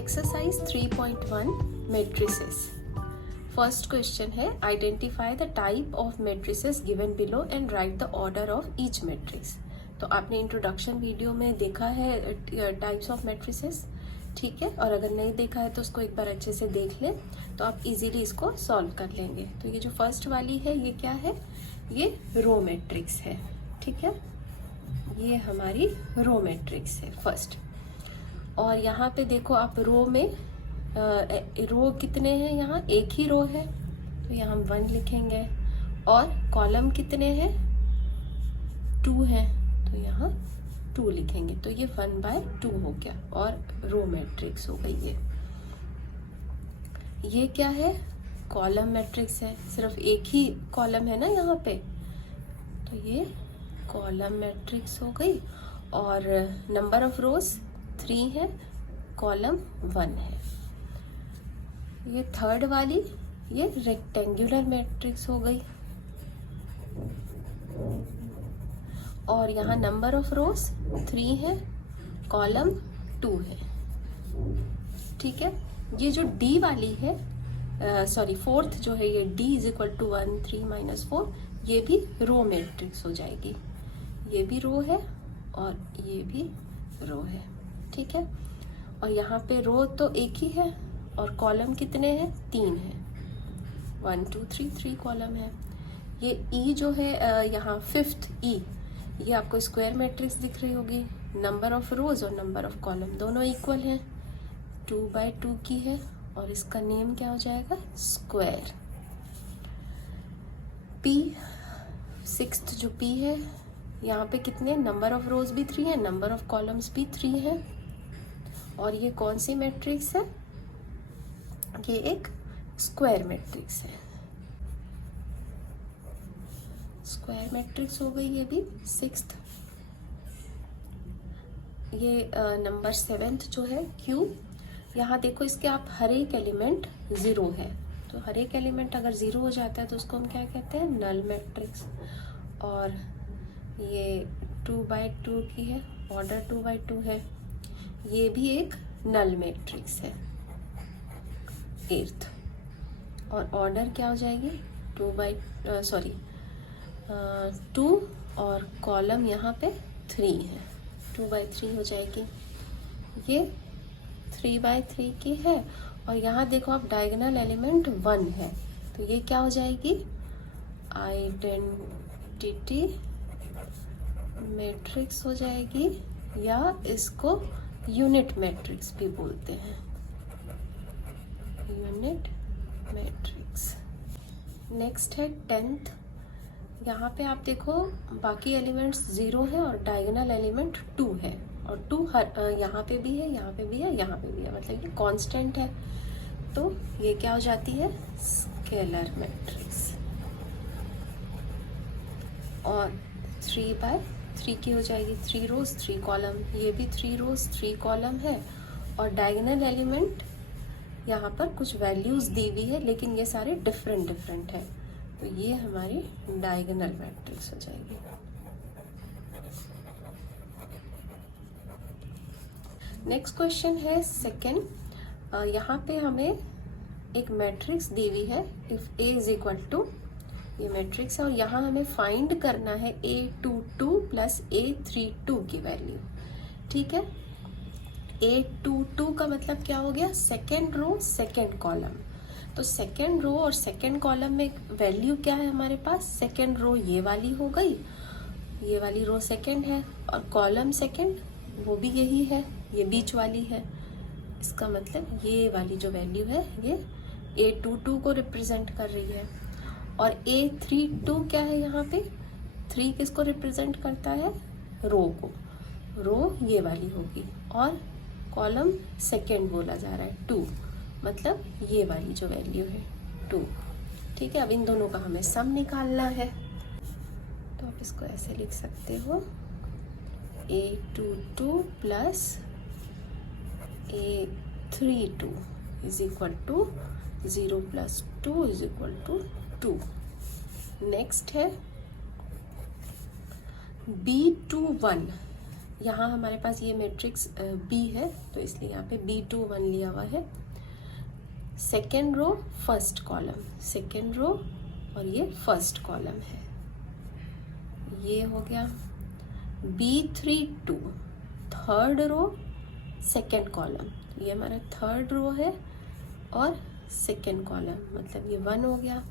Exercise 3.1 matrices. First question है identify the type of matrices given below and right the order of each matrix. तो आपने introduction video में देखा है types of matrices, ठीक है, और अगर नहीं देखा है तो उसको एक बार अच्छे से देख लें तो आप इजीली इसको सॉल्व कर लेंगे। तो ये जो फर्स्ट वाली है ये क्या है, ये रो मैट्रिक्स है, ठीक है, ये हमारी रो मैट्रिक्स है फर्स्ट। और यहाँ पे देखो आप रो में रो कितने हैं, यहाँ एक ही रो है तो यहाँ हम 1 लिखेंगे, और कॉलम कितने हैं 2 हैं तो यहाँ 2 लिखेंगे। तो ये 1/2 हो गया और रो मैट्रिक्स हो गई ये क्या है, कॉलम मैट्रिक्स है, सिर्फ एक ही कॉलम है ना यहाँ पे, तो ये कॉलम मैट्रिक्स हो गई। और नंबर ऑफ रोज 3 है, कॉलम 1 है। ये थर्ड वाली ये रेक्टेंगुलर मैट्रिक्स हो गई, और यहाँ नंबर ऑफ रोज 3 है, कॉलम 2 है, ठीक है। ये जो डी वाली है फोर्थ जो है ये d = 1 3 - 4, ये भी रो मैट्रिक्स हो जाएगी। ये भी रो है और ये भी रो है, ठीक है। और यहाँ पे रो तो एक ही है और कॉलम कितने हैं, 3 है, 1 2 3 कॉलम है। ये ई जो है यहाँ फिफ्थ ई, ये आपको स्क्वायर मैट्रिक्स दिख रही होगी। नंबर ऑफ रोज और नंबर ऑफ कॉलम दोनों इक्वल हैं, 2/2 की है और इसका नेम क्या हो जाएगा, स्क्वायर। पी सिक्स्थ जो पी है, यहाँ पे कितने नंबर ऑफ रोज भी 3 है, नंबर ऑफ कॉलम्स भी 3 है, और ये कौन सी मैट्रिक्स है, ये एक स्क्वायर मैट्रिक्स है, स्क्वायर मैट्रिक्स हो गई ये भी सिक्स्थ। ये नंबर 7th जो है क्यू, यहाँ देखो इसके आप हर एक एलिमेंट 0 है, तो हर एक एलिमेंट अगर 0 हो जाता है तो उसको हम क्या कहते हैं, नल मैट्रिक्स। और ये 2/2 की है, ऑर्डर 2/2 है, ये भी एक नल मैट्रिक्स है 8th। और ऑर्डर क्या हो जाएगी 2 और कॉलम यहाँ पे 3 है, 2/3 हो जाएगी। ये 3/3 की है, और यहाँ देखो आप डायगोनल एलिमेंट 1 है, तो ये क्या हो जाएगी, आइडेंटिटी मैट्रिक्स हो जाएगी, या इसको यूनिट मैट्रिक्स भी बोलते हैं, यूनिट मैट्रिक्स। नेक्स्ट है 10th। यहाँ पे आप देखो बाकी एलिमेंट्स 0 है और डायगोनल एलिमेंट 2 है, और 2 हर यहाँ पे भी है, यहाँ पे भी है, यहाँ पे भी है, मतलब ये कांस्टेंट है, तो ये क्या हो जाती है, स्केलर मैट्रिक्स। और 3/3 की हो जाएगी, 3 रोज 3 कॉलम, ये भी 3 रोज 3 कॉलम है, और डायगोनल एलिमेंट यहाँ पर कुछ वैल्यूज दी हुई है लेकिन ये सारे डिफरेंट है, तो ये हमारी डायगोनल मैट्रिक्स हो जाएगी। नेक्स्ट क्वेश्चन है सेकेंड। यहाँ पे हमें एक मैट्रिक्स दी हुई है, इफ A = ये मैट्रिक्स है, और यहाँ हमें फाइंड करना है A22 + A32 की वैल्यू, ठीक है। A22 का मतलब क्या हो गया, सेकेंड रो सेकेंड कॉलम, तो सेकेंड रो और सेकेंड कॉलम में वैल्यू क्या है हमारे पास, सेकेंड रो ये वाली हो गई, ये वाली रो सेकेंड है, और कॉलम सेकेंड वो भी यही है, ये बीच वाली है, इसका मतलब ये वाली जो वैल्यू है ये A22 को रिप्रेजेंट कर रही है। और A32 क्या है, यहाँ पे 3 किसको रिप्रेजेंट करता है, रो को, रो ये वाली होगी, और कॉलम सेकेंड बोला जा रहा है 2, मतलब ये वाली जो वैल्यू है 2, ठीक है। अब इन दोनों का हमें सम निकालना है, तो आप इसको ऐसे लिख सकते हो, A22 + A32 = 0 + 2 = 2। नेक्स्ट है B21, यहाँ हमारे पास ये मैट्रिक्स बी है तो इसलिए यहाँ पे B21 लिया हुआ है। Second row first column, second row और ये फर्स्ट कॉलम है, ये हो गया। B32 third row second column, ये हमारा थर्ड रो है और सेकेंड कॉलम मतलब ये 1 हो गया।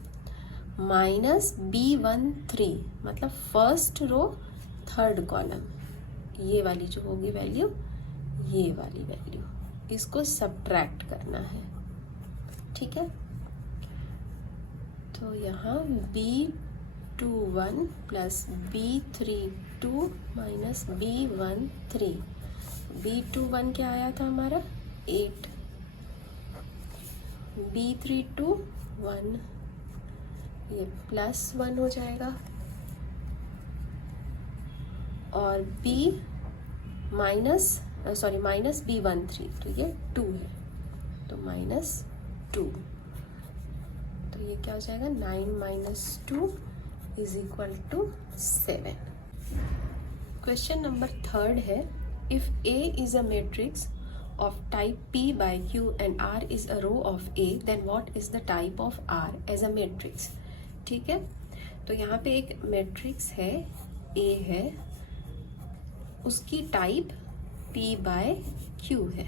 माइनस B13 मतलब फर्स्ट रो थर्ड कॉलम, ये वाली जो होगी वैल्यू, ये वाली वैल्यू, इसको सब्ट्रैक्ट करना है, ठीक है। तो यहाँ B21 plus B32 minus B13, B21 क्या आया था हमारा 8, B32 1, ये प्लस 1 हो जाएगा और माइनस B13 तो ये 2 है तो माइनस 2, तो ये क्या हो जाएगा 9 minus 2 is equal to 7। Question number third है, if A is a matrix of type P by Q and R is a row of A, then what is the type of R as a matrix? ठीक है, तो यहाँ पे एक matrix है A है, उसकी टाइप P by Q है,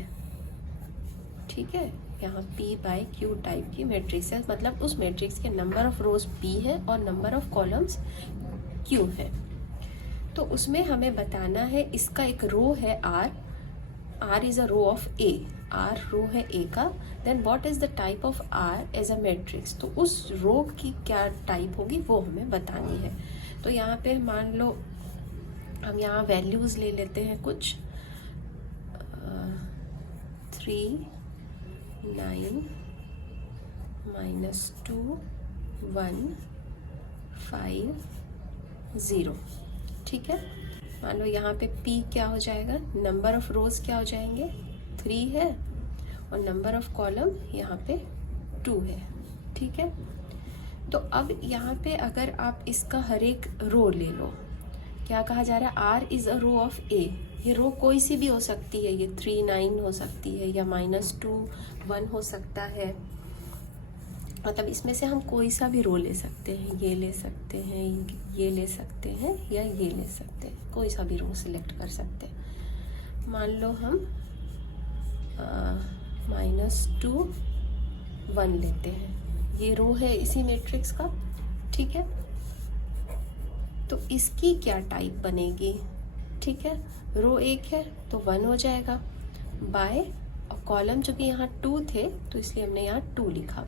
ठीक है। यहाँ P by Q टाइप की मैट्रिक्स है, मतलब उस मैट्रिक्स के नंबर ऑफ रोज P है और नंबर ऑफ कॉलम्स Q है। तो उसमें हमें बताना है, इसका एक रो है R is a row of A, R row है A का, then what is the type of R as a matrix, तो उस रो की क्या टाइप होगी वो हमें बतानी है। तो यहाँ पे मान लो हम यहाँ वैल्यूज ले लेते हैं कुछ 3 9 माइनस 2 1 5 0, ठीक है। मान लो यहाँ पे P क्या हो जाएगा, नंबर ऑफ रोज क्या हो जाएंगे 3 है और नंबर ऑफ कॉलम यहाँ पे 2 है, ठीक है। तो अब यहाँ पे अगर आप इसका हर एक रो ले लो, क्या कहा जा रहा है R is a row of A, ये रो कोई सी भी हो सकती है, ये 3 9 हो सकती है या माइनस 2 1 हो सकता है, मतलब इसमें से हम कोई सा भी रो ले सकते हैं, ये ले सकते हैं, ये ले सकते हैं या ये ले सकते हैं, कोई सा भी रो सिलेक्ट कर सकते हैं। मान लो हम -2 1 लेते हैं, ये रो है इसी मैट्रिक्स का, ठीक है। तो इसकी क्या टाइप बनेगी, ठीक है, रो 1 है तो 1 हो जाएगा बाय, और कॉलम जो कि यहाँ 2 थे तो इसलिए हमने यहाँ 2 लिखा।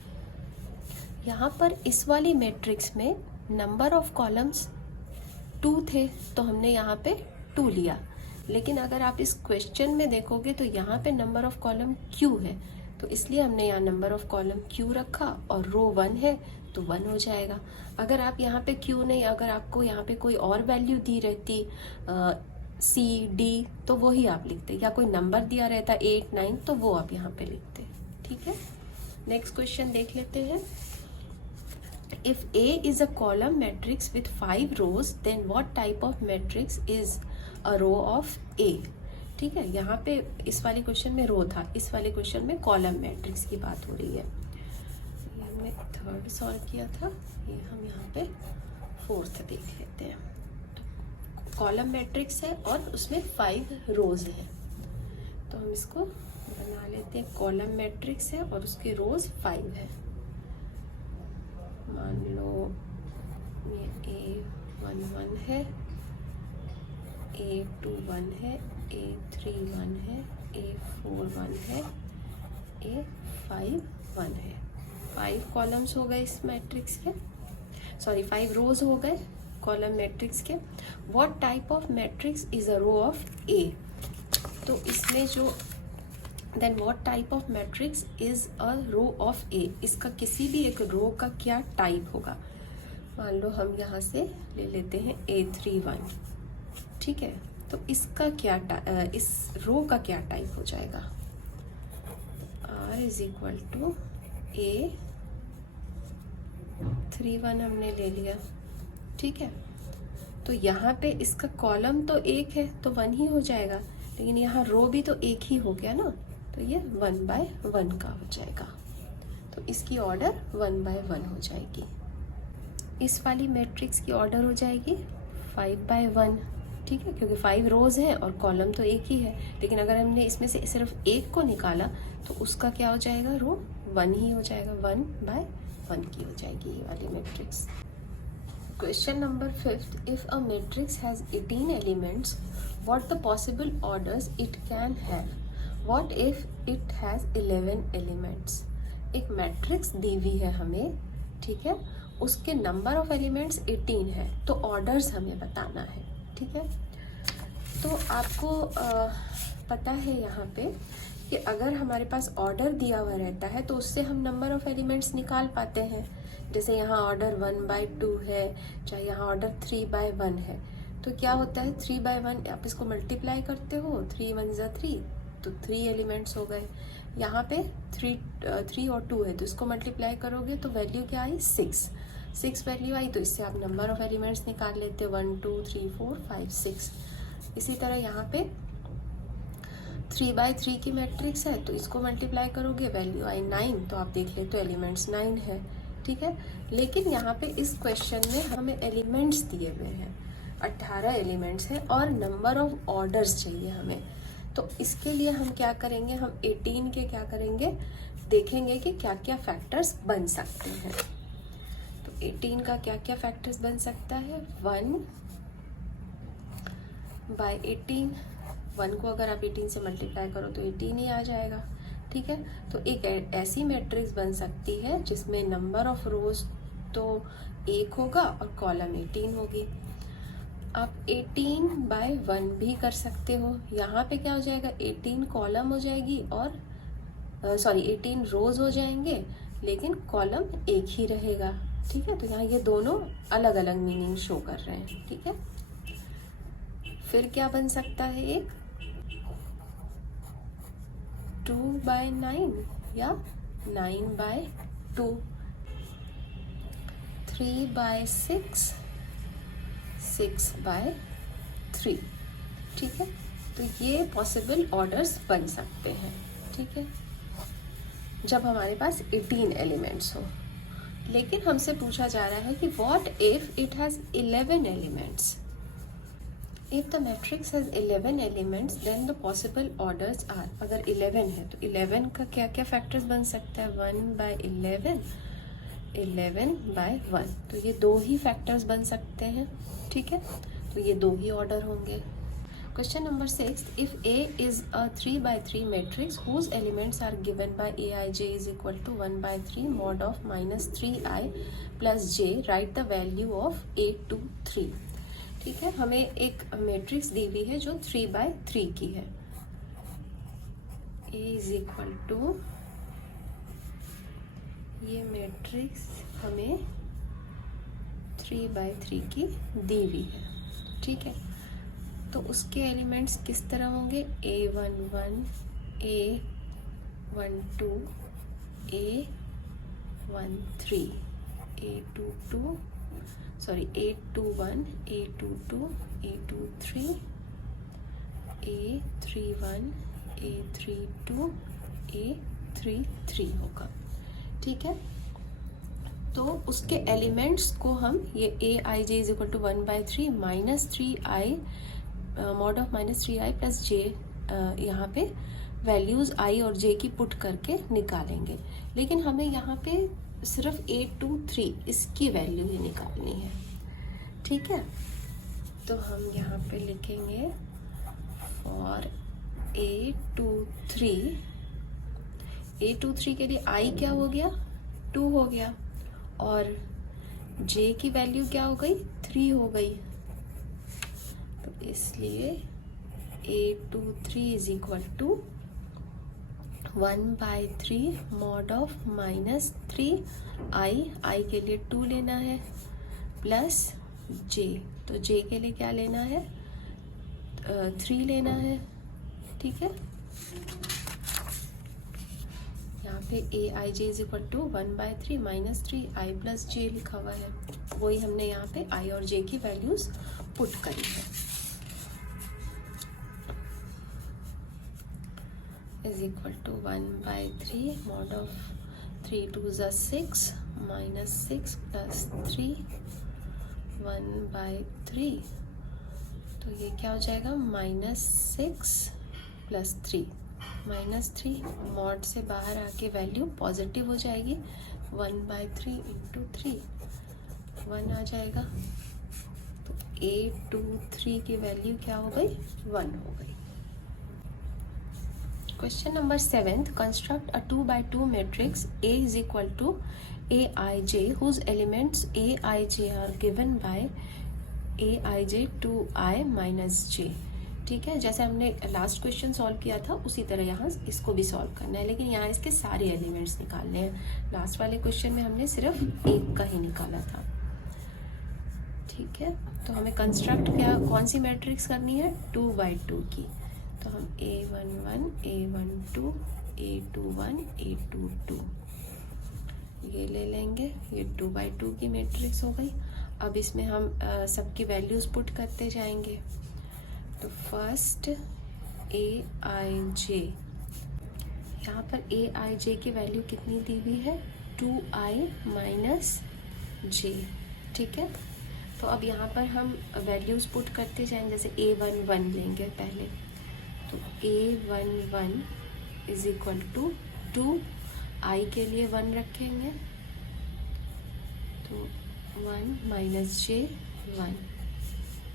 यहाँ पर इस वाली मैट्रिक्स में नंबर ऑफ कॉलम्स 2 थे तो हमने यहाँ पे 2 लिया, लेकिन अगर आप इस क्वेश्चन में देखोगे तो यहाँ पे नंबर ऑफ कॉलम Q है, तो इसलिए हमने यहाँ नंबर ऑफ कॉलम Q रखा और रो 1 है तो 1 हो जाएगा। अगर आप यहाँ पे Q नहीं, अगर आपको यहाँ पे कोई और वैल्यू दी रहती C D तो वो ही आप लिखते, या कोई नंबर दिया रहता 8 9 तो वो आप यहाँ पे लिखते, ठीक है। नेक्स्ट क्वेश्चन देख लेते हैं। If A is a column matrix with 5 rows, then what type of matrix is a row of A? ठीक है, यहाँ पे इस वाले क्वेश्चन में रो था, इस वाले क्वेश्चन में कॉलम मैट्रिक्स की बात हो रही है। ये हमने थर्ड सॉल्व किया था, ये हम यहाँ पे फोर्थ देख लेते हैं। तो कॉलम मैट्रिक्स है और उसमें 5 रोज हैं, तो हम इसको बना लेते हैं। कॉलम मैट्रिक्स है और उसके रोज 5 है। मान लो ये A11 है, A21 है, A31 है, A41 है, A51 है। 5 कॉलम्स हो गए इस मैट्रिक्स के, सॉरी 5 रोज हो गए कॉलम मैट्रिक्स के। What type of matrix is a row of A, तो इसमें जो then what type of matrix is a row of A, इसका किसी भी एक रो का क्या टाइप होगा। मान लो हम यहाँ से ले लेते हैं A31, ठीक है, तो इसका क्या इस रो का क्या टाइप हो जाएगा, R is equal to A31 हमने ले लिया, ठीक है। तो यहाँ पे इसका कॉलम तो एक है तो 1 ही हो जाएगा, लेकिन यहाँ रो भी तो एक ही हो गया ना, तो ये 1 बाय 1 का हो जाएगा। तो इसकी ऑर्डर 1 बाय 1 हो जाएगी। इस वाली मैट्रिक्स की ऑर्डर हो जाएगी 5 बाय 1, ठीक है, क्योंकि 5 रोज हैं और कॉलम तो एक ही है। लेकिन अगर हमने इसमें से सिर्फ एक को निकाला तो उसका क्या हो जाएगा, रो 1 ही हो जाएगा, 1 बाय 1 की हो जाएगी ये वाली matrix. Question number 5, if a matrix has 18 elements, what the possible orders it can have? What if it has 11 elements? एक मैट्रिक्स दी हुई है हमें, ठीक है, उसके नंबर ऑफ एलिमेंट्स 18 है, तो ऑर्डर्स हमें बताना है, ठीक है। तो आपको पता है यहाँ पे कि अगर हमारे पास ऑर्डर दिया हुआ रहता है तो उससे हम नंबर ऑफ एलिमेंट्स निकाल पाते हैं। जैसे यहाँ ऑर्डर 1 बाय 2 है, चाहे यहाँ ऑर्डर 3 बाय 1 है, तो क्या होता है 3 बाय 1 आप इसको मल्टीप्लाई करते हो, 3 1 ज़ा 3, तो 3 एलिमेंट्स हो गए। यहाँ पे 3 और 2 है तो इसको मल्टीप्लाई करोगे तो वैल्यू क्या आई, 6 वैल्यू आई, तो इससे आप नंबर ऑफ एलिमेंट्स निकाल लेते हो, 1 2 3 4 5 6। इसी तरह यहाँ पे 3 बाय 3 की मैट्रिक्स है तो इसको मल्टीप्लाई करोगे, वैल्यू आई 9, तो आप देख लेते हो एलिमेंट्स 9 है, ठीक है। लेकिन यहाँ पे इस क्वेश्चन में हमें एलिमेंट्स दिए हुए हैं, 18 एलिमेंट्स हैं और नंबर ऑफ ऑर्डर्स चाहिए हमें। तो इसके लिए हम क्या करेंगे, हम 18 के क्या करेंगे, देखेंगे कि क्या क्या फैक्टर्स बन सकते हैं। तो 18 का क्या क्या फैक्टर्स बन सकता है, 1 बाय 18, 1 को अगर आप 18 से मल्टीप्लाई करो तो 18 ही आ जाएगा, ठीक है। तो एक ऐसी मैट्रिक्स बन सकती है जिसमें नंबर ऑफ रोज तो 1 होगा और कॉलम 18 होगी। आप 18 बाय 1 भी कर सकते हो, यहाँ पे क्या हो जाएगा, 18 कॉलम हो जाएगी और 18 रोज हो जाएंगे, लेकिन कॉलम एक ही रहेगा, ठीक है। तो यहाँ ये दोनों अलग अलग मीनिंग शो कर रहे हैं, ठीक है। फिर क्या बन सकता है, एक 2 बाय 9 या 9 बाय 2, 3 बाय 6, 6 बाय 3, ठीक है। तो ये पॉसिबल ऑर्डर्स बन सकते हैं, ठीक है, जब हमारे पास 18 एलिमेंट्स हो। लेकिन हमसे पूछा जा रहा है कि what if it has 11 elements. If the matrix has 11 elements, then the possible orders are, अगर 11 है तो 11 का क्या क्या फैक्टर्स बन सकता है, 1 बाय 11, 11 बाय 1, तो ये 2 ही फैक्टर्स बन सकते हैं, ठीक है। तो ये 2 ही ऑर्डर होंगे। Question number 6, if A is a 3 by 3 matrix whose elements are given by Aij is equal to 1 by 3 mod of minus 3i plus j, write the value of A to 3, ठीक है। हमें एक matrix दी हुई है जो 3 bye 3 की है, A is equal to, ये मैट्रिक्स हमें 3 बाय 3 की दी हुई है, ठीक है। तो उसके एलिमेंट्स किस तरह होंगे, A11, A12, A13, A22, A21, A22, A23, A31, A32, A33 होगा, ठीक है। तो उसके एलिमेंट्स को हम ये Aij is equal to 1 by 3 minus 3i mod of minus 3i plus j, यहाँ पे वैल्यूज i और j की पुट करके निकालेंगे। लेकिन हमें यहाँ पे सिर्फ A23 इसकी वैल्यू ही निकालनी है, ठीक है। तो हम यहाँ पे लिखेंगे फॉर A23 के लिए i क्या हो गया, 2 हो गया, और j की वैल्यू क्या हो गई, 3 हो गई। तो इसलिए A23 is equal to 1 by 3 mod of minus 3i के लिए 2 लेना है प्लस j, तो j के लिए क्या लेना है, 3 लेना है, ठीक है। यहाँ पे Aij is equal to 1 by 3 minus 3i plus j लिखा हुआ है, वही हमने यहाँ पे i और j की वैल्यूज पुट करी है। Is equal to 1/3 mod of 3 2 ज़ा 6 -6 + 3 1/3। तो ये क्या हो जाएगा, -6 + 3 -3 मॉड से बाहर आके वैल्यू पॉजिटिव हो जाएगी। 1/3 × 3 1 आ जाएगा। तो A23 की वैल्यू क्या हो गई, 1 हो गई। Question number 7, construct a 2x2 matrix A is equal to Aij whose elements Aij are given by Aij 2i - j। ठीक है, जैसे हमने लास्ट क्वेश्चन सॉल्व किया था उसी तरह यहाँ इसको भी सॉल्व करना है, लेकिन यहाँ इसके सारे एलिमेंट्स निकालने हैं। लास्ट वाले क्वेश्चन में हमने सिर्फ एक का ही निकाला था। ठीक है, तो हमें कंस्ट्रक्ट क्या कौन सी मैट्रिक्स करनी है, 2x2 की। तो हम A11 A12 A21 A22 ये ले लेंगे। ये 2x2 की मैट्रिक्स हो गई। अब इसमें हम सबकी वैल्यूज पुट करते जाएंगे। तो फर्स्ट Aij, यहाँ पर Aij की वैल्यू कितनी दी हुई है, 2i - j। ठीक है, तो अब यहाँ पर हम वैल्यूज पुट करते जाएंगे। जैसे A11 लेंगे पहले, तो A11 is equal to 2 i के लिए 1 रखेंगे, तो 1 - j 1।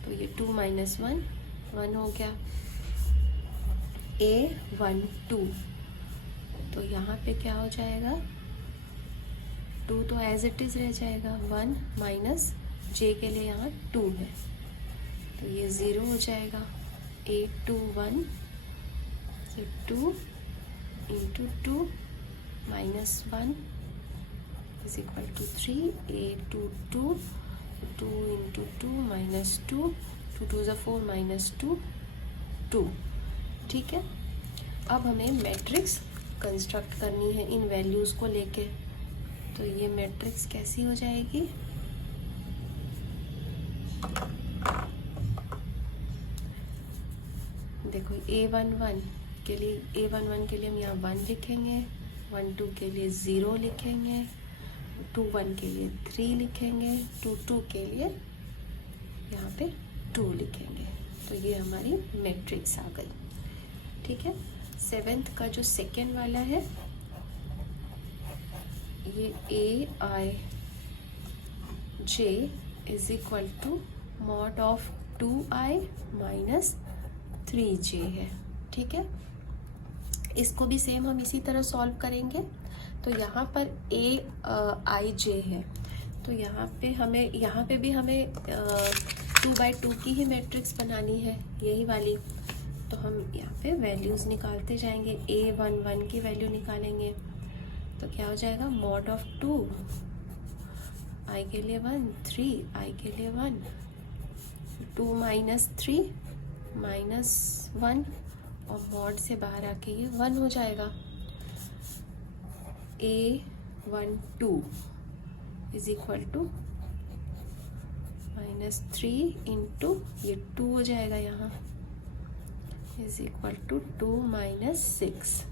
तो ये 2 - 1 1 हो गया। A12, तो यहाँ पे क्या हो जाएगा, 2 तो एज इट इज रह जाएगा। 1 - j के लिए यहाँ 2 है, तो ये 0 हो जाएगा। A21 से 2 × 2 - 1 इज इक्वल टू 3। A22 2 × 2 - 2 2 2 ज़ा 4 - 2 2। ठीक है, अब हमें मैट्रिक्स कंस्ट्रक्ट करनी है इन वैल्यूज़ को लेके। तो ये मैट्रिक्स कैसी हो जाएगी, देखो A11 के लिए हम यहाँ 1 लिखेंगे, 12 के लिए 0 लिखेंगे, 21 के लिए 3 लिखेंगे, 22 के लिए यहाँ पे 2 लिखेंगे। तो ये हमारी मैट्रिक्स आ गई। ठीक है, 7th का जो सेकेंड वाला है, ये Aij is equal to mod of 2i - 3j है। ठीक है, इसको भी सेम हम इसी तरह सॉल्व करेंगे। तो यहाँ पर Aij है, तो यहाँ पे भी हमें 2x2 की ही मैट्रिक्स बनानी है, यही वाली। तो हम यहाँ पे वैल्यूज़ निकालते जाएंगे। A11 की वैल्यू निकालेंगे, तो क्या हो जाएगा, मॉड ऑफ 2 i के लिए 1 3 i के लिए 1 2 - 3 -1 और मॉड से बाहर आके ये 1 हो जाएगा। A12 इज इक्वल टू -3 × ये 2 हो जाएगा यहाँ, is equal to 2 - 6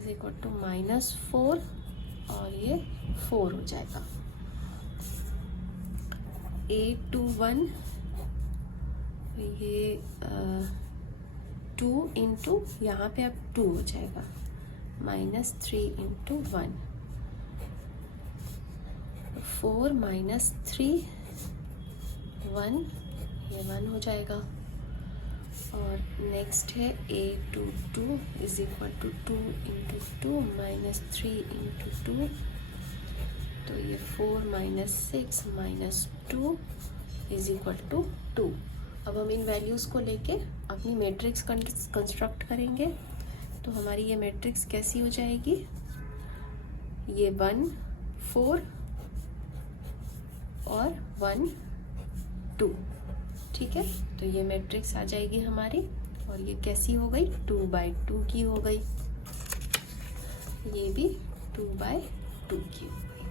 is equal to -4 और ये 4 हो जाएगा। A21 ये 2 × यहाँ पे अब 2 हो जाएगा, -3 × 1 4 - 3 1 ये 1 हो जाएगा। और नेक्स्ट है A22 इज इक्वल टू 2 × 2 -3 × 2, तो ये 4 - 6 - 2 इज इक्वल टू 2। अब हम इन वैल्यूज़ को लेके अपनी मैट्रिक्स कंस्ट्रक्ट करेंगे। तो हमारी ये मैट्रिक्स कैसी हो जाएगी, ये 1 4 और 1 2। ठीक है, तो ये मैट्रिक्स आ जाएगी हमारी। और ये कैसी हो गई, 2x2 की हो गई, ये भी 2x2 की हो गई।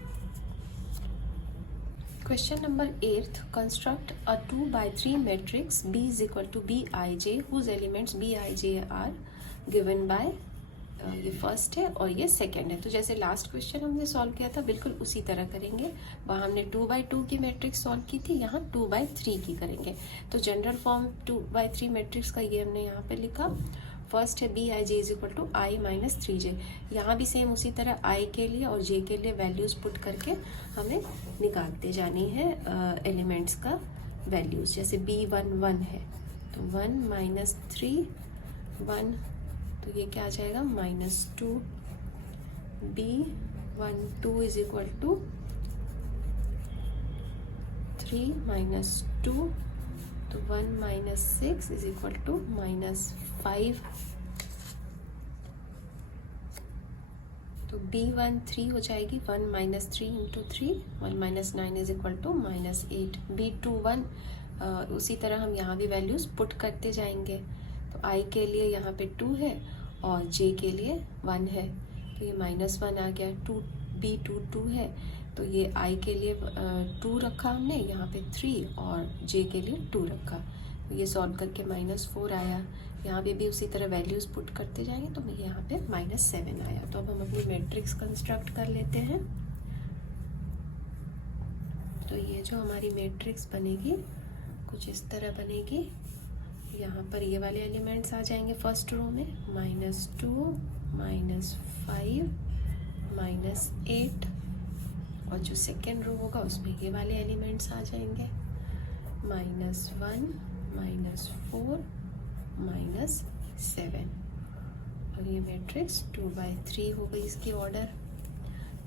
Question number 8. Construct a 2 by 3 matrix B is equal to Bij whose elements Bij are given by ये फर्स्ट है और ये सेकंड है। तो जैसे लास्ट क्वेश्चन हमने सॉल्व किया था बिल्कुल उसी तरह करेंगे। वहाँ हमने 2 by 2 की मैट्रिक्स सॉल्व की थी, यहाँ 2 by 3 की करेंगे। तो जनरल फॉर्म 2 by 3 मैट्रिक्स का ये हमने यहाँ पे लिखा। फर्स्ट है Bij is equal to i minus 3j। यहाँ भी सेम उसी तरह i के लिए और j के लिए वैल्यूज पुट करके हमें निकालते जानी है एलिमेंट्स का वैल्यूज। जैसे b1 1 है तो 1 माइनस 3 1, तो ये क्या आ जाएगा -2। b1 2 is equal to 3 minus 2, तो 1 माइनस 6 इज इक्वल टू -5। तो b1 3 हो जाएगी 1 minus 3 into 3, 1 minus 9 is equal to -8। b2 1 उसी तरह हम यहाँ भी वैल्यूज पुट करते जाएंगे। तो i के लिए यहाँ पे 2 है और j के लिए 1 है, तो ये -1 आ गया। b2 2 है तो ये i के लिए 2 रखा हमने, यहाँ पे 3 और j के लिए 2 रखा। तो ये सॉल्व करके -4 आया। यहाँ पे भी उसी तरह वैल्यूज पुट करते जाएंगे तो यहाँ पे -7 आया। तो अब हम अपनी मैट्रिक्स कंस्ट्रक्ट कर लेते हैं। तो ये जो हमारी मैट्रिक्स बनेगी कुछ इस तरह बनेगी। यहाँ पर ये वाले एलिमेंट्स आ जाएंगे फर्स्ट रो में, -2 -5 -8, और जो सेकेंड रो होगा उसमें ये वाले एलिमेंट्स आ जाएंगे, -1 -4 -7, और ये मैट्रिक्स 2 by 3 हो गई इसकी ऑर्डर।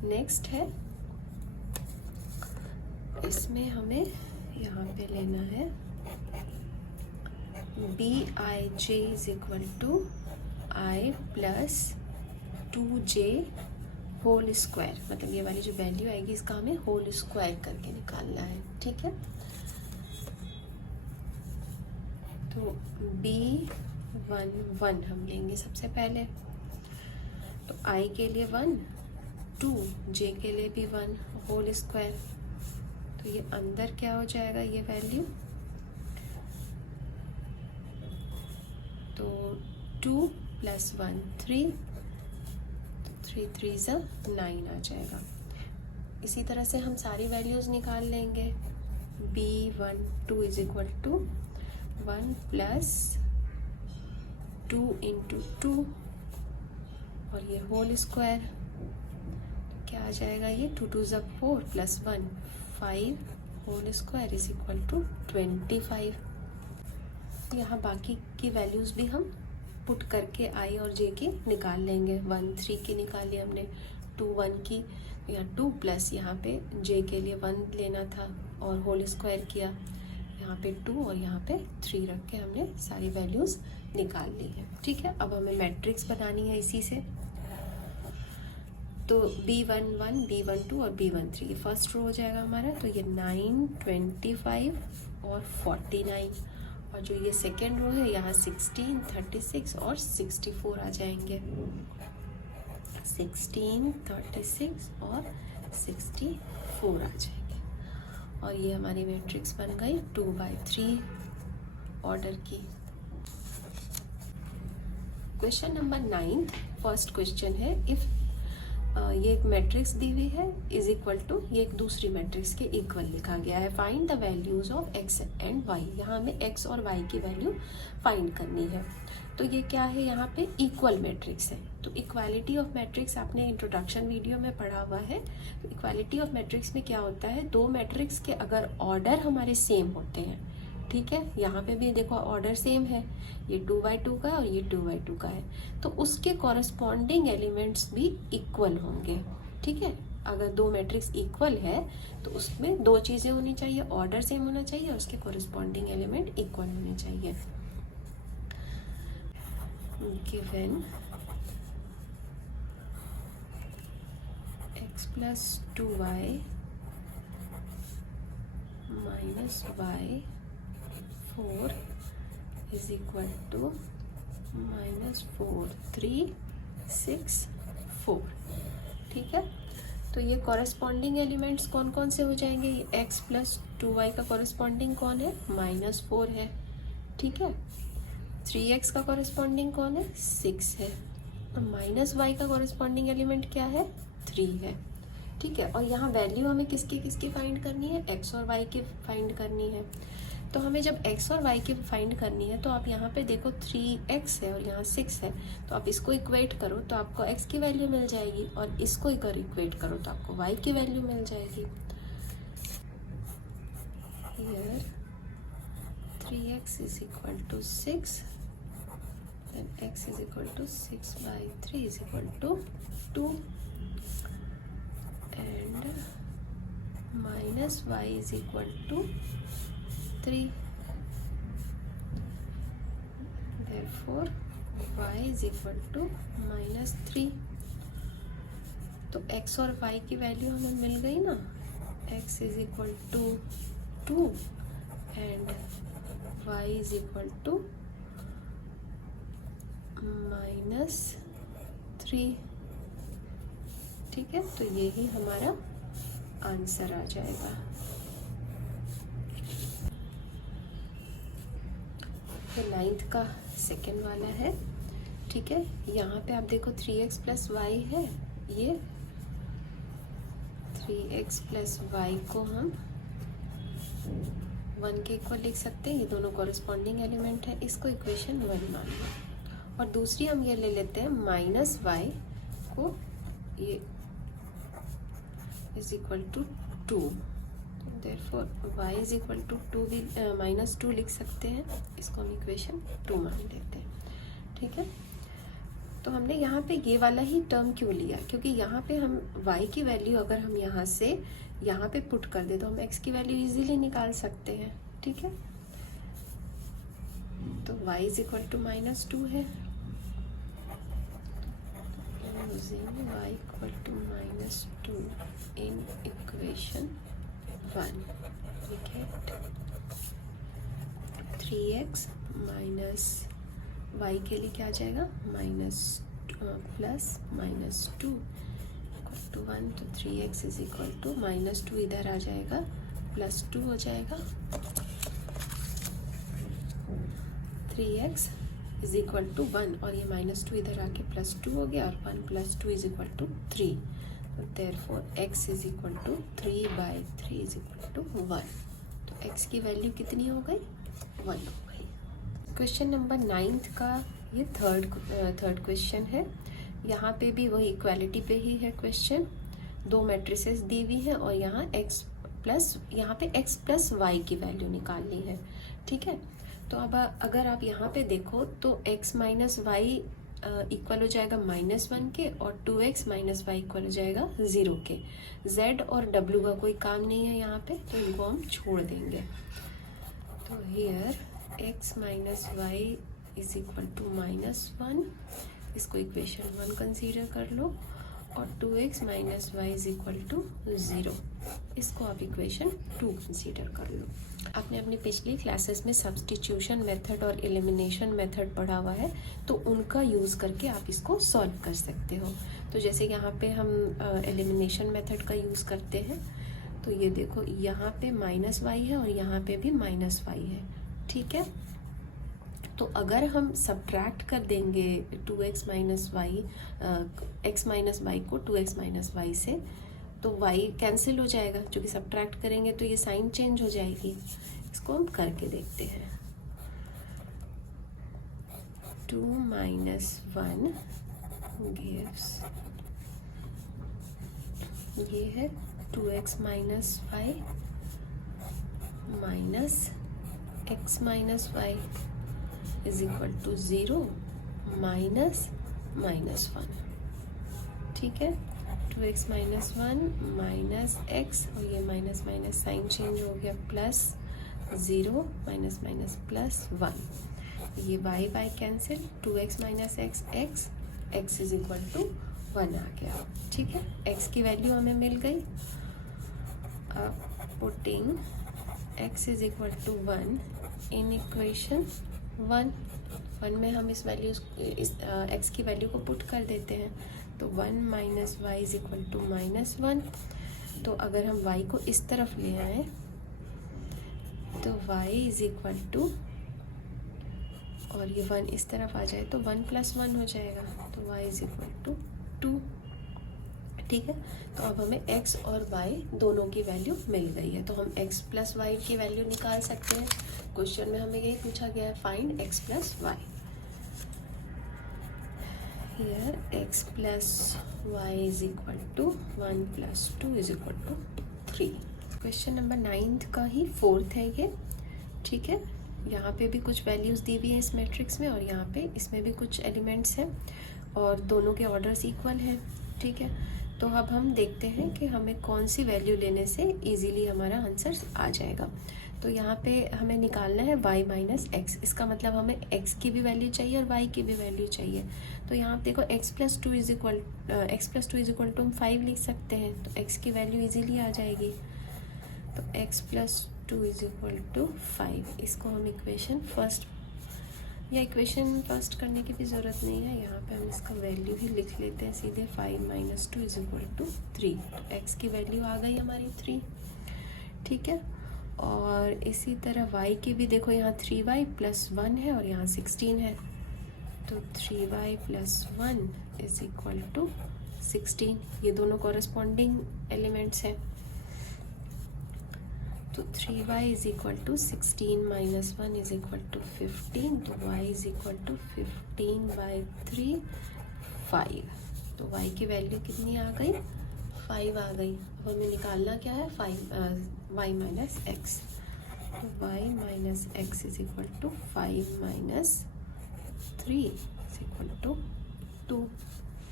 नेक्स्ट है, इसमें हमें यहाँ पे लेना है Bij is equal to i plus 2j whole square, मतलब ये वाली जो वैल्यू आएगी इसका हमें होल स्क्वायर करके निकालना है। ठीक है, तो b1 1 हम लेंगे सबसे पहले। तो i के लिए 1, 2, j के लिए भी 1 होल स्क्वायर। तो ये अंदर क्या हो जाएगा ये वैल्यू, तो 2 + 1 3, तो 3 3 = 9 आ जाएगा। इसी तरह से हम सारी वैल्यूज निकाल लेंगे। b1 2 इज इक्वल टू 1 + 2 × 2 और ये होल स्क्वायर, क्या आ जाएगा ये 2 2 = 4 + 1 5 whole square is equal to 25। यहाँ बाकी की वैल्यूज भी हम पुट करके i और j की निकाल लेंगे। 1 3 की निकाली हमने, 2 1 की, यहाँ 2 प्लस यहाँ पे j के लिए 1 लेना था और होल स्क्वायर किया, यहाँ पे 2 और यहाँ पे 3 रख के हमने सारी वैल्यूज निकाल ली है। ठीक है, अब हमें मैट्रिक्स बनानी है इसी से। तो b1 1 b1 2 और b1 3 ये फर्स्ट रो हो जाएगा हमारा। तो ये 9 25 और 49, और जो ये सेकेंड रो है यहाँ 16 36 और 64 आ जाएंगे। 16 36 और 64 आ जाएंगे, और ये हमारी मैट्रिक्स बन गई 2 by 3 ऑर्डर की। क्वेश्चन नंबर 9, फर्स्ट क्वेश्चन है, इफ ये एक मैट्रिक्स दी हुई है इज इक्वल टू, ये एक दूसरी मैट्रिक्स के इक्वल लिखा गया है। Find the values of x and y, यहाँ हमें x और y की वैल्यू फाइंड करनी है। तो ये क्या है, यहाँ पे इक्वल मैट्रिक्स है। तो इक्वालिटी ऑफ मैट्रिक्स आपने इंट्रोडक्शन वीडियो में पढ़ा हुआ है। तो इक्वालिटी ऑफ मैट्रिक्स में क्या होता है, दो मैट्रिक्स के अगर ऑर्डर हमारे सेम होते हैं, ठीक है, यहाँ पे भी देखो ऑर्डर सेम है, ये 2 by 2 का है और ये 2 by 2 का है, तो उसके कॉरस्पॉन्डिंग एलिमेंट्स भी इक्वल होंगे। ठीक है, अगर दो मैट्रिक्स इक्वल है तो उसमें दो चीज़ें होनी चाहिए, ऑर्डर सेम होना चाहिए और उसके कॉरस्पॉन्डिंग एलिमेंट इक्वल होने चाहिए। Given x + 2y - y 4 is equal to -4 3 6 4। ठीक है, तो ये कॉरेस्पॉन्डिंग एलिमेंट्स कौन कौन से हो जाएंगे, x प्लस 2y का कॉरेस्पॉन्डिंग कौन है, -4 है, ठीक है। 3x का कॉरेस्पॉन्डिंग कौन है, 6 है। तो -y का कॉरेस्पॉन्डिंग एलिमेंट क्या है, 3 है, ठीक है। और यहाँ वैल्यू हमें किसकी किसकी फाइंड करनी है, x और y की फाइंड करनी है। तो हमें जब x और y की फाइंड करनी है तो आप यहाँ पे देखो 3x है और यहाँ 6 है, तो आप इसको इक्वेट करो तो आपको x की वैल्यू मिल जाएगी, और इसको अगर इक्वेट करो तो आपको y की वैल्यू मिल जाएगी। Here 3x is equal to 6, then x is equal to 6 by 3 is equal to 2, and minus y is equal to 3, therefore y is equal to -3। तो x और y की वैल्यू हमें मिल गई ना, x is equal to 2 and y is equal to -3, ठीक है। तो यही हमारा आंसर आ जाएगा। तो 9th का सेकेंड वाला है, ठीक है। यहाँ पे आप देखो 3x प्लस वाई है, ये 3x प्लस वाई को हम 1 के इक्वल लिख सकते हैं, ये दोनों कॉरेस्पॉन्डिंग एलिमेंट है, इसको इक्वेशन 1 मान लो। और दूसरी हम ये ले लेते हैं -y को, ये is equal to 2, therefore y is equal to 2 भी -2 लिख सकते हैं, इसको हम इक्वेशन 2 मान लेते हैं, ठीक है। तो हमने यहाँ पे ये वाला ही टर्म क्यों लिया, क्योंकि यहाँ पे हम y की वैल्यू अगर हम यहाँ से यहाँ पे पुट कर दे तो हम x की वैल्यू इजीली निकाल सकते हैं, ठीक है। तो y is equal to -2 है, using y equal to -2 in equation 1, we get 3x minus y के लिए क्या आ जाएगा, प्लस -2 इक्वल टू 1, तो 3x इज इक्वल टू -2 इधर आ जाएगा, +2 हो जाएगा। 3x इज इक्वल टू 1 और ये -2 इधर आके +2 हो गया, और 1 + 2 is equal to 3, therefore x is equal to 3/3 is equal to 1। तो x की वैल्यू कितनी हो गई, 1 हो गई। क्वेश्चन नंबर 9th का ये थर्ड क्वेश्चन है। यहाँ पे भी वही इक्वालिटी पे ही है क्वेश्चन, 2 मैट्रिसेस दी हुई हैं और यहाँ यहाँ पे x प्लस वाई की वैल्यू निकालनी है, ठीक है। तो अब अगर आप यहाँ पे देखो तो x माइनस वाई इक्वल हो जाएगा -1 के, और 2x माइनस वाई इक्वल हो जाएगा 0 के। z और w का कोई काम नहीं है यहाँ पे, तो इनको हम छोड़ देंगे। तो here x minus y is equal to -1, इसको इक्वेशन 1 कंसीडर कर लो, और 2x minus y is equal to 0, इसको आप इक्वेशन 2 कंसीडर कर लो। आपने अपनी पिछली क्लासेस में सब्स्टिट्यूशन मेथड और एलिमिनेशन मेथड पढ़ा हुआ है, तो उनका यूज़ करके आप इसको सॉल्व कर सकते हो। तो जैसे यहाँ पे हम एलिमिनेशन मेथड का यूज़ करते हैं, तो ये देखो यहाँ पे -y है और यहाँ पे भी -y है, ठीक है। तो अगर हम सब्ट्रैक्ट कर देंगे 2x minus y, x minus y को 2x माइनस वाई से, तो y कैंसिल हो जाएगा, क्योंकि सब्ट्रैक्ट करेंगे तो ये साइन चेंज हो जाएगी। इसको हम करके देखते हैं। 2 - 1 gives, ये है 2x minus y minus x minus y is equal to 0 minus -1, ठीक है। 2x माइनस 1 माइनस x, और ये माइनस माइनस साइन चेंज हो गया, +0 माइनस माइनस +1, ये y cancel, 2x minus x, x is equal to 1 आ गया, ठीक है। x की वैल्यू हमें मिल गई। Putting x is equal to 1 in equation 1 में हम इस x की वैल्यू को पुट कर देते हैं, तो 1 minus y is equal to -1। तो अगर हम y को इस तरफ ले आए तो y इज इक्वल टू, और ये 1 इस तरफ आ जाए तो 1 + 1 हो जाएगा, तो y इज इक्वल टू 2। ठीक है, तो अब हमें x और y दोनों की वैल्यू मिल गई है, तो हम x + y की वैल्यू निकाल सकते हैं। क्वेश्चन में हमें यही पूछा गया है, find x + y। Here x + y is equal to 1 + 2 is equal to 3। Question number 9 का ही 4th है ये। ठीक है, यहाँ पे भी कुछ वैल्यूज़ दी हुई है इस मैट्रिक्स में, और यहाँ पे इसमें भी कुछ एलिमेंट्स हैं और दोनों के ऑर्डर्स इक्वल हैं। ठीक है, तो अब हम देखते हैं कि हमें कौन सी वैल्यू लेने से इजीली हमारा आंसर आ जाएगा। तो यहाँ पे हमें निकालना है y - x। इसका मतलब हमें x की भी वैल्यू चाहिए और y की भी वैल्यू चाहिए। तो यहाँ पे देखो x + 2 इज इक्वल टू हम 5 लिख सकते हैं, तो x की वैल्यू इजीली आ जाएगी। तो x + 2 इज इक्वल टू 5। इसको हम इक्वेशन फर्स्ट करने की भी ज़रूरत नहीं है, यहाँ पे हम इसका वैल्यू ही लिख लेते हैं सीधे। 5 - 2 इज इक्वल टू 3। तो x की वैल्यू आ गई हमारी 3। ठीक है, और इसी तरह y की भी देखो, यहाँ 3y + 1 है और यहाँ 16 है, तो 3y + 1 इज इक्वल टू 16। ये दोनों कॉरस्पॉन्डिंग एलिमेंट्स हैं। तो 3y is equal to 16 - 1 is equal to 15। तो y इज इक्वल टू 15/3 5। तो y की वैल्यू कितनी आ गई? 5 आ गई। अब हमें निकालना क्या है? y - x। तो y - x is equal to 5 - 3 is equal to 2।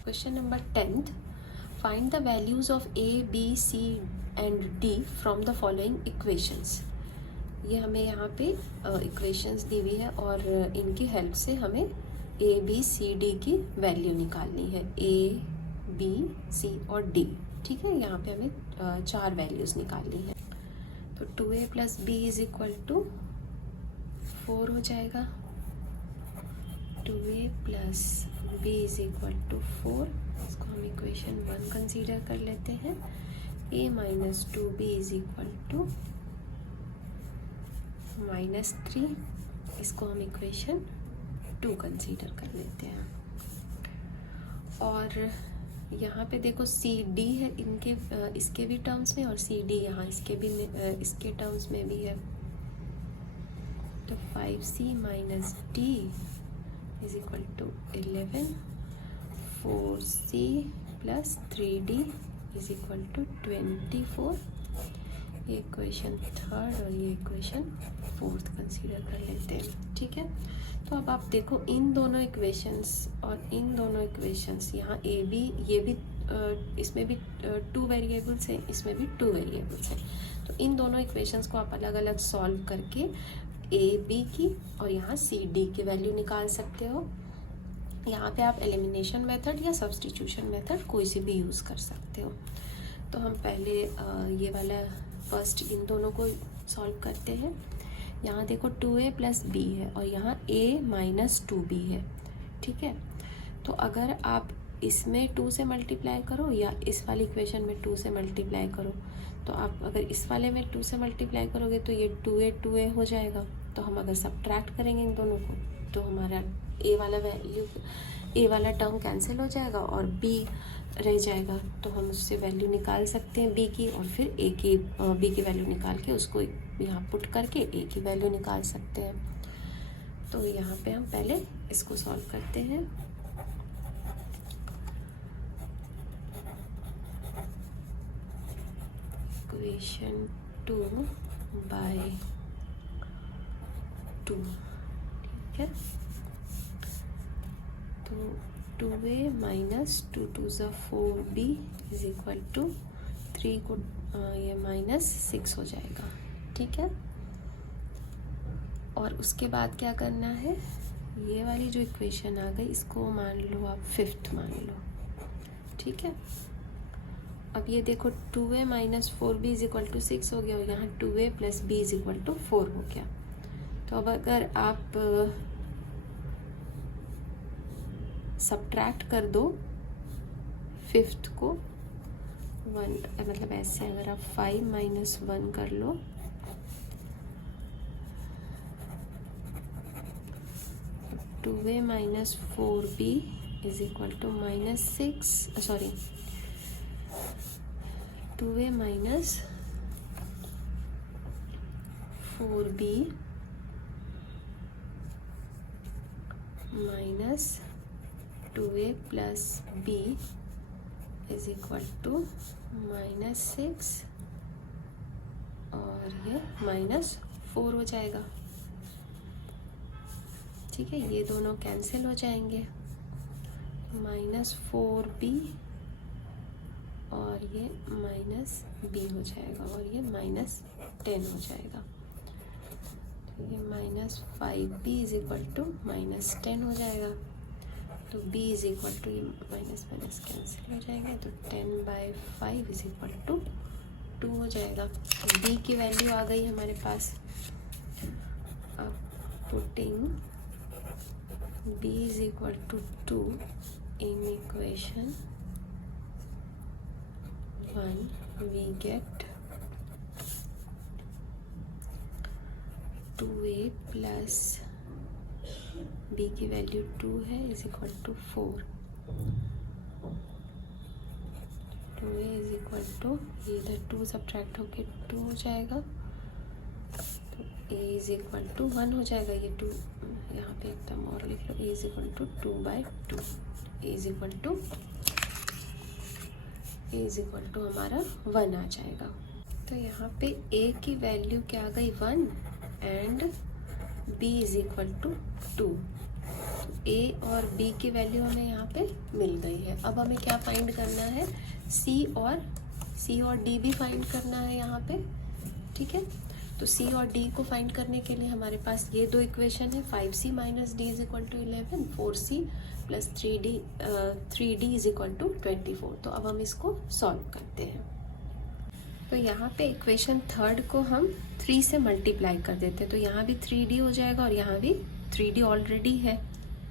Question number 10th, find the values of a, b, c and d from the following equations. ये हमें यहाँ पे इक्वेशंस दी हुई है और इनकी हेल्प से हमें a, b, c, d की वैल्यू निकालनी है। a, b, c और d। ठीक है, यहाँ पे हमें 4 वैल्यूज़ निकालनी है। तो 2a + b is equal to 4 हो जाएगा। 2a + b is equal to 4। इसको हम इक्वेशन 1 कंसीडर कर लेते हैं। a - 2b is equal to -3। इसको हम इक्वेशन 2 कंसीडर कर लेते हैं। और यहाँ पे देखो सी डी है इनके इसके भी टर्म्स में, और सी डी यहाँ इसके टर्म्स में भी है। तो 5c - d is equal to 11। 4c + 3d is equal to 24। ये इक्वेशन 3rd और ये इक्वेशन 4th कंसीडर कर लेते हैं। ठीक है, तो अब आप देखो इन दोनों इक्वेशंस और इन दोनों इक्वेशंस, यहाँ ए बी, ये भी इसमें भी 2 वेरिएबल्स हैं, इसमें भी 2 वेरिएबल्स हैं। तो इन दोनों इक्वेशंस को आप अलग अलग सॉल्व करके ए बी की और यहाँ सी डी की वैल्यू निकाल सकते हो। यहाँ पे आप एलिमिनेशन मेथड या सब्स्टिट्यूशन मेथड कोई सी भी यूज़ कर सकते हो। तो हम पहले ये वाला फर्स्ट इन दोनों को सॉल्व करते हैं। यहाँ देखो 2a + b है और यहाँ a - 2b है। ठीक है, तो अगर आप इसमें 2 से मल्टीप्लाई करो या इस वाली इक्वेशन में 2 से मल्टीप्लाई करो, तो आप अगर इस वाले में 2 से मल्टीप्लाई करोगे तो ये 2a हो जाएगा। तो हम अगर सब्ट्रैक्ट करेंगे इन दोनों को तो हमारा ए वाला टर्म कैंसिल हो जाएगा और b रह जाएगा। तो हम उससे वैल्यू निकाल सकते हैं b की, और फिर b की वैल्यू निकाल के उसको यहाँ पुट करके a की वैल्यू निकाल सकते हैं। तो यहाँ पे हम पहले इसको सॉल्व करते हैं। इक्वेशन 2/2। ठीक है, तो 2a - 2 2 = 4b is equal to 3 को ये -6 हो जाएगा। ठीक है, और उसके बाद क्या करना है, ये वाली जो इक्वेशन आ गई इसको मान लो आप 5th मान लो। ठीक है, अब ये देखो 2a - 4b is equal to 6 हो गया और यहाँ 2a + b is equal to 4 हो गया। तो अब अगर आप सब्ट्रैक्ट कर दो फिफ्थ को 1 मतलब ऐसे अगर आप 5 माइनस 1 कर लो 2a minus 4b is equal to minus 2a minus 4b minus 2a plus b is equal to minus 6 और ये माइनस 4 हो जाएगा। ठीक है, ये दोनों कैंसिल हो जाएंगे, माइनस 4b और ये माइनस b हो जाएगा और ये माइनस 10 हो जाएगा। तो ये minus 5b is equal to minus 10 हो जाएगा। तो b इज इक्वल टू, ये माइनस माइनस कैंसिल हो जाएगा, तो 10/5 इज इक्वल टू 2 हो जाएगा। तो b की वैल्यू आ गई हमारे पास। अब putting b is equal to 2 in equation 1 we get 2a plus b की वैल्यू 2 है is equal to 4। 2a is equal to, ये इधर 2 सब्ट्रैक्ट होके 2 हो जाएगा, तो a is equal to 1 हो जाएगा। ये 2 यहाँ पे एकदम और लिख लो, a is equal to 2/2, a is equal to हमारा 1 आ जाएगा। तो यहाँ पे a की वैल्यू क्या आ गई 1 and b is equal to 2। a और b की वैल्यू हमें यहाँ पे मिल गई है। अब हमें क्या फाइंड करना है, c और d भी फाइंड करना है यहाँ पे। ठीक है, तो c और d को फाइंड करने के लिए हमारे पास ये दो इक्वेशन है, 5c minus d is equal to 11, 4c plus 3d is equal to 24। तो अब हम इसको सॉल्व करते हैं। तो यहाँ पे इक्वेशन थर्ड को हम 3 से मल्टीप्लाई कर देते हैं, तो यहाँ भी 3d हो जाएगा और यहाँ भी 3d ऑलरेडी है।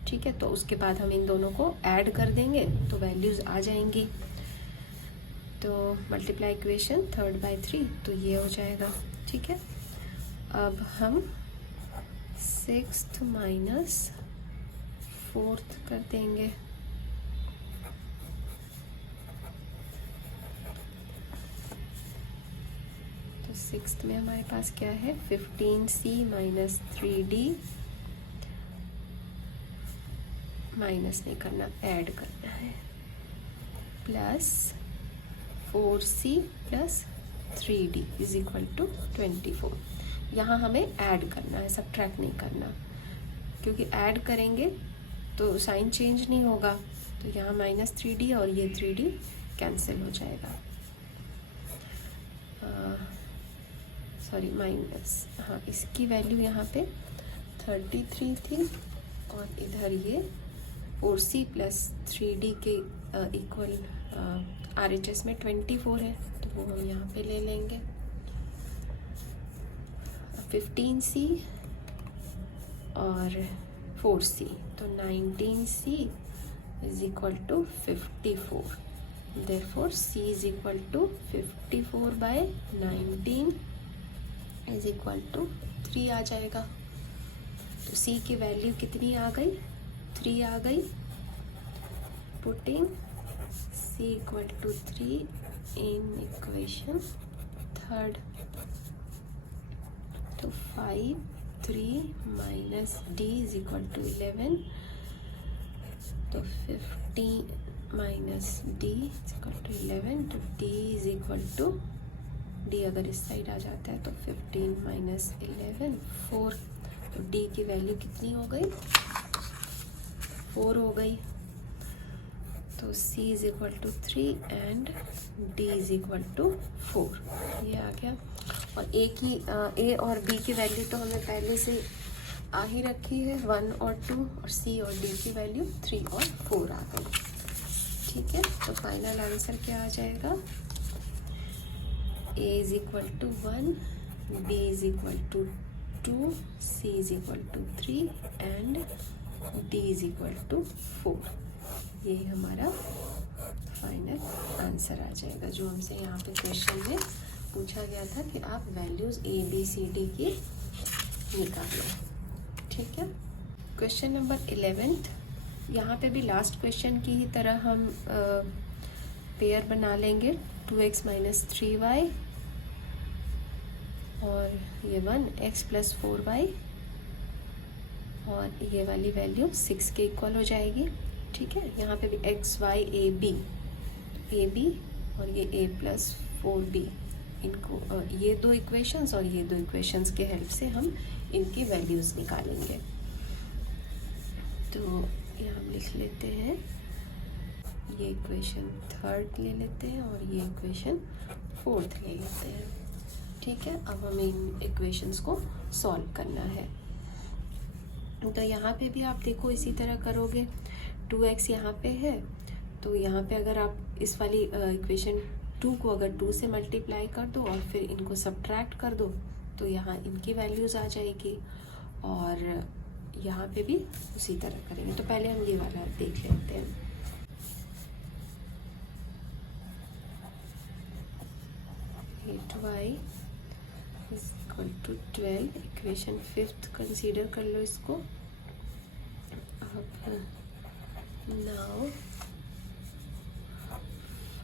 ठीक है, तो उसके बाद हम इन दोनों को ऐड कर देंगे तो वैल्यूज आ जाएंगी। तो मल्टीप्लाई इक्वेशन थर्ड बाय 3, तो ये हो जाएगा। ठीक है, अब हम 6th माइनस 4th कर देंगे। तो 6th में हमारे पास क्या है, 15c माइनस 3d, माइनस नहीं करना, ऐड करना है, plus 4c plus 3d is equal to 24। यहाँ हमें ऐड करना है, सब्ट्रैक्ट नहीं करना, क्योंकि ऐड करेंगे तो साइन चेंज नहीं होगा। तो यहाँ माइनस 3d और ये 3d कैंसिल हो जाएगा। सॉरी माइनस, हाँ इसकी वैल्यू यहाँ पे 33 थी और इधर ये 4c प्लस 3d के इक्वल RHS में 24 है, तो वो हम यहाँ पे ले लेंगे। 15c और 4c, तो 19c is equal to 54। Therefore c is equal to 54/19 is equal to 3 आ जाएगा। तो c की वैल्यू कितनी आ गई, 3 आ गई। Putting c equal to 3 in equation third, तो 5 3 minus d is equal to 11, तो 15 minus d is equal to 11, तो d is equal to, d अगर इस साइड आ जाता है तो 15 माइनस 11 4, तो d की वैल्यू कितनी हो गई, 4 हो गई। तो c is equal to 3 and d is equal to 4, ये आ गया। और a और b की वैल्यू तो हमें पहले से आ ही रखी है, 1 और 2, और c और d की वैल्यू 3 और 4 आ गई। ठीक है, तो फाइनल आंसर क्या आ जाएगा, a is equal to 1, b is equal to 2, c is equal to 3 and d is equal to 4। यही हमारा फाइनल आंसर आ जाएगा, जो हमसे यहाँ पे क्वेश्चन में पूछा गया था कि आप वैल्यूज़ ABCD की निकालो। ठीक है, क्वेश्चन नंबर 11, यहाँ पे भी लास्ट क्वेश्चन की ही तरह हम पेयर बना लेंगे 2x - 3y और ये 1x + 4y और ये वाली वैल्यू 6 के इक्वल हो जाएगी। ठीक है, यहाँ पे भी x y a b और ये a + 4b, इनको ये दो इक्वेशंस और ये दो इक्वेशंस के हेल्प से हम इनकी वैल्यूज़ निकालेंगे। तो ये हम लिख लेते हैं, ये इक्वेशन 3 ले लेते हैं और ये इक्वेशन 4 ले लेते हैं। ठीक है, अब हमें इन इक्वेशंस को सॉल्व करना है। तो यहाँ पे भी आप देखो इसी तरह करोगे, 2x यहाँ पे है, तो यहाँ पे अगर आप इस वाली इक्वेशन 2 को अगर 2 से मल्टीप्लाई कर दो और फिर इनको सब्ट्रैक्ट कर दो तो यहाँ इनकी वैल्यूज़ आ जाएगी, और यहाँ पे भी उसी तरह करेंगे। तो पहले हम ये वाला देख लेते हैं। y = 12, इक्वेशन 5 कंसीडर कर लो इसको। अब नाउ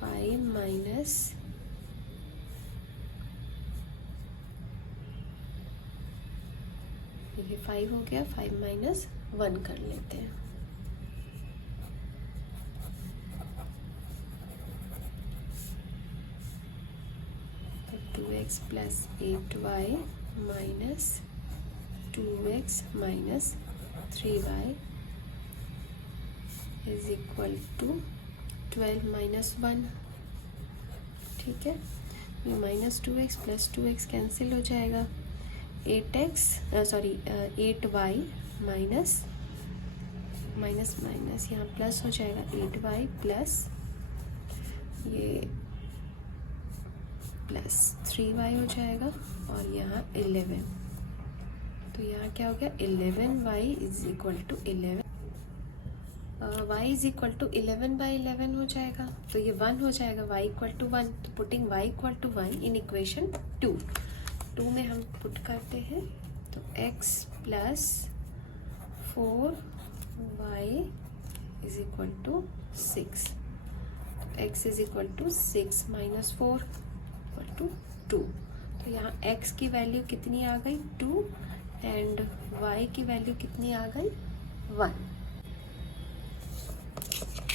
5 ये 5 हो गया, 5 - 1 कर लेते हैं। तो 2x + 8y - 2x - 3y = 12 - 1। ठीक है, ये -2x + 2x कैंसिल हो जाएगा, 8y माइनस यहाँ प्लस हो जाएगा, 8y प्लस ये प्लस 3y हो जाएगा और यहाँ 11। तो यहाँ क्या हो गया, 11y = 11, y = 11/11 हो जाएगा। तो ये 1 हो जाएगा, y = 1। तो पुटिंग y = 1 इन इक्वेशन 2 में हम पुट करते हैं, तो x + 4y = 6। x = 6 - 4 = 2। तो यहाँ x की वैल्यू कितनी आ गई, 2, एंड y की वैल्यू कितनी आ गई, 1।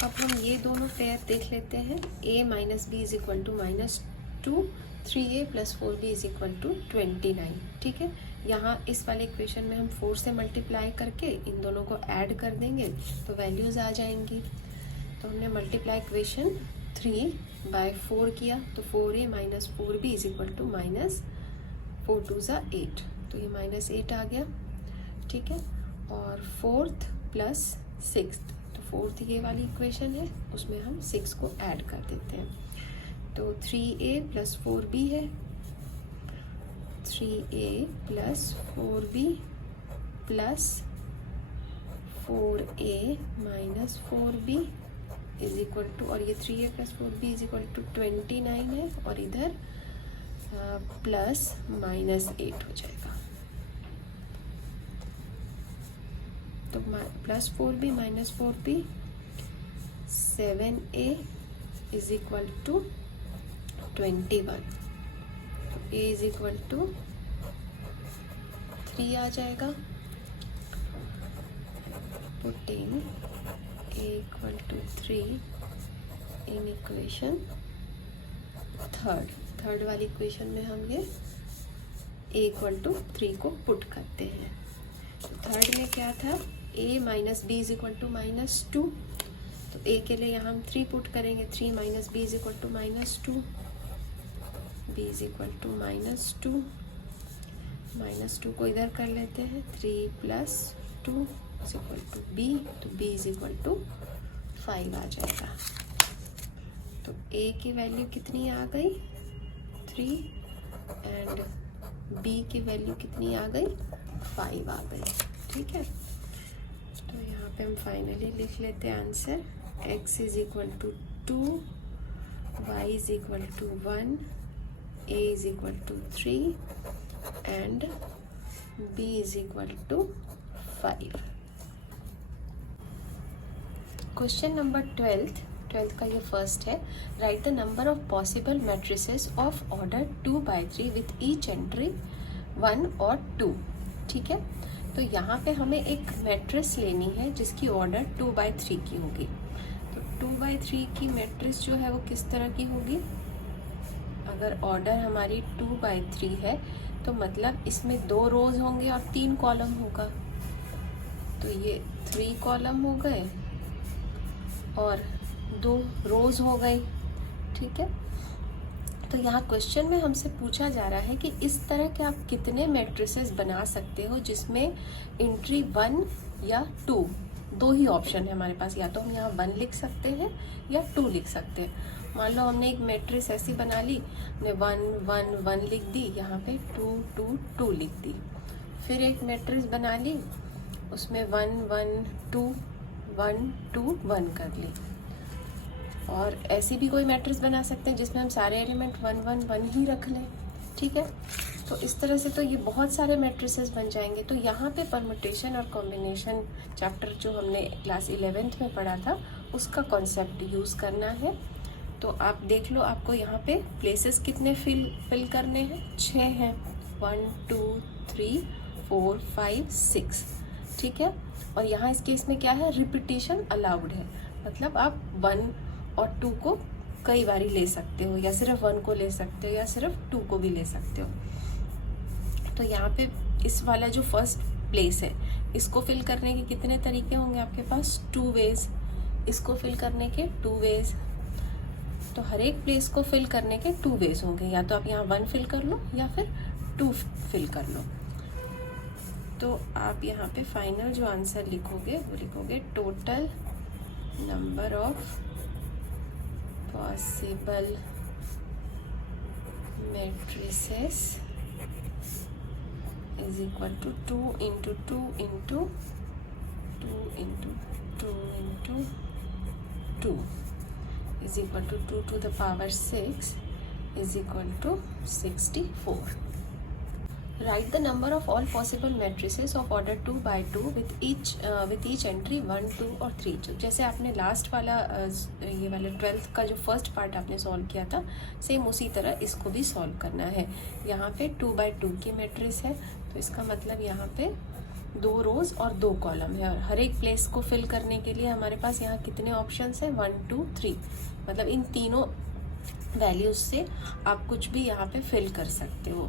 अब हम ये दोनों पेयर देख लेते हैं, a - b = -2, 3a + 4b = 29। ठीक है, यहाँ इस वाले इक्वेशन में हम 4 से मल्टीप्लाई करके इन दोनों को ऐड कर देंगे तो वैल्यूज़ आ जाएंगी। तो हमने मल्टीप्लाई इक्वेशन 3/4 किया, तो 4a - 4b = -4 × 8, तो ये -8 आ गया। ठीक है, और 4th + 6th, तो 4th ये वाली इक्वेशन है, उसमें हम 6 को ऐड कर देते हैं। तो 3a + 4b है, 3a + 4b + 4a - 4b = और ये 3a + 4b = 29 है, और इधर प्लस -8 हो जाएगा। तो +4b - 4b 7a = 21। a = 3 आ जाएगा, putting a = 3 in equation 3rd वाली इक्वेशन में हम ये a = 3 को पुट करते हैं। तो 3rd में क्या था, a - b = -2, तो a के लिए यहाँ हम 3 पुट करेंगे, 3 - b = -2, b = -2 को इधर कर लेते हैं, 3 + 2 = b, तो b = 5 आ जाएगा। तो a की वैल्यू कितनी आ गई, 3, एंड b की वैल्यू कितनी आ गई, 5 आ गई। ठीक है, तो यहाँ पे हम फाइनली लिख लेते हैं answer, x = 2, y is equal to 1, a is equal to 3 and b is equal to 5. Question number 12th का ये फर्स्ट है. Right the number of possible matrices of order 2/3 with each entry 1 और 2. ठीक है, तो यहाँ पे हमें एक मैट्रिक्स लेनी है जिसकी ऑर्डर 2/3 की होगी. तो 2/3 की मैट्रिक्स जो है वो किस तरह की होगी? अगर ऑर्डर हमारी 2/3 है तो मतलब इसमें 2 रोज होंगे और 3 कॉलम होगा. तो ये 3 कॉलम हो गए और 2 रोज हो गई. ठीक है, तो यहाँ क्वेश्चन में हमसे पूछा जा रहा है कि इस तरह के आप कितने मैट्रिसेस बना सकते हो जिसमें एंट्री 1 या 2, 2 ही ऑप्शन है हमारे पास. या तो हम यहाँ 1 लिख सकते हैं या 2 लिख सकते हैं. मान लो हमने एक मैट्रिक्स ऐसी बना ली, हमने 1 1 1 लिख दी, यहाँ पे 2 2 2 लिख दी. फिर एक मैट्रिक्स बना ली, उसमें 1 1 2 1 2 1 कर ली. और ऐसी भी कोई मैट्रिक्स बना सकते हैं जिसमें हम सारे एलिमेंट 1 1 1 ही रख लें. ठीक है, तो इस तरह से तो ये बहुत सारे मैट्रिसेस बन जाएंगे. तो यहाँ पे परम्यूटेशन और कॉम्बिनेशन चैप्टर जो हमने क्लास 11th में पढ़ा था उसका कॉन्सेप्ट यूज़ करना है. तो आप देख लो, आपको यहाँ पे प्लेसेस कितने फिल करने हैं? 6 हैं. 1 2 3 4 5 6. ठीक है, और यहाँ इस केस में क्या है? रिपीटिशन अलाउड है. मतलब आप 1 और 2 को कई बारी ले सकते हो, या सिर्फ 1 को ले सकते हो, या सिर्फ 2 को भी ले सकते हो. तो यहाँ पे इस वाला जो फर्स्ट प्लेस है इसको फिल करने के कितने तरीके होंगे आपके पास? 2 वेज. इसको फिल करने के 2 वेज. तो हर एक प्लेस को फिल करने के 2 वेज होंगे. या तो आप यहाँ 1 फिल कर लो या फिर 2 फिल कर लो. तो आप यहाँ पे फाइनल जो आंसर लिखोगे वो लिखोगे total number of possible matrices is equal to 2 into 2 into 2 into 2 into 2 is equal to 2 to the power 6 is equal to 64. Write the number of all possible matrices of order 2/2 with each entry 1 2 और 3. जैसे आपने last वाला ये वाला 12th का जो first part आपने solve किया था, सेम उसी तरह इसको भी सॉल्व करना है. यहाँ पे 2/2 की मैट्रिक्स है, तो इसका मतलब यहाँ पे 2 रोज और 2 कॉलम है. और हर एक प्लेस को फिल करने के लिए हमारे पास यहाँ कितने ऑप्शंस हैं? 1 2 3. मतलब इन तीनों वैल्यूज से आप कुछ भी यहाँ पे फिल कर सकते हो.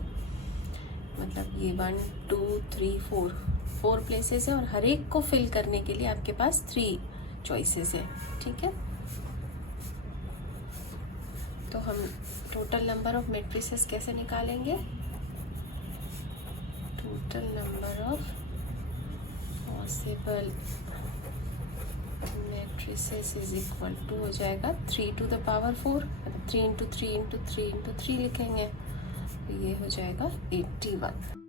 मतलब ये 1 2 3 4 प्लेसेस है और हर एक को फिल करने के लिए आपके पास 3 चॉइसेस है. ठीक है, तो हम टोटल नंबर ऑफ मैट्रिसेस कैसे निकालेंगे? Total number of possible matrices is equal to हो जाएगा 3 to the power 4. 3 into 3 into 3 into 3 लिखेंगे, तो ये हो जाएगा 81.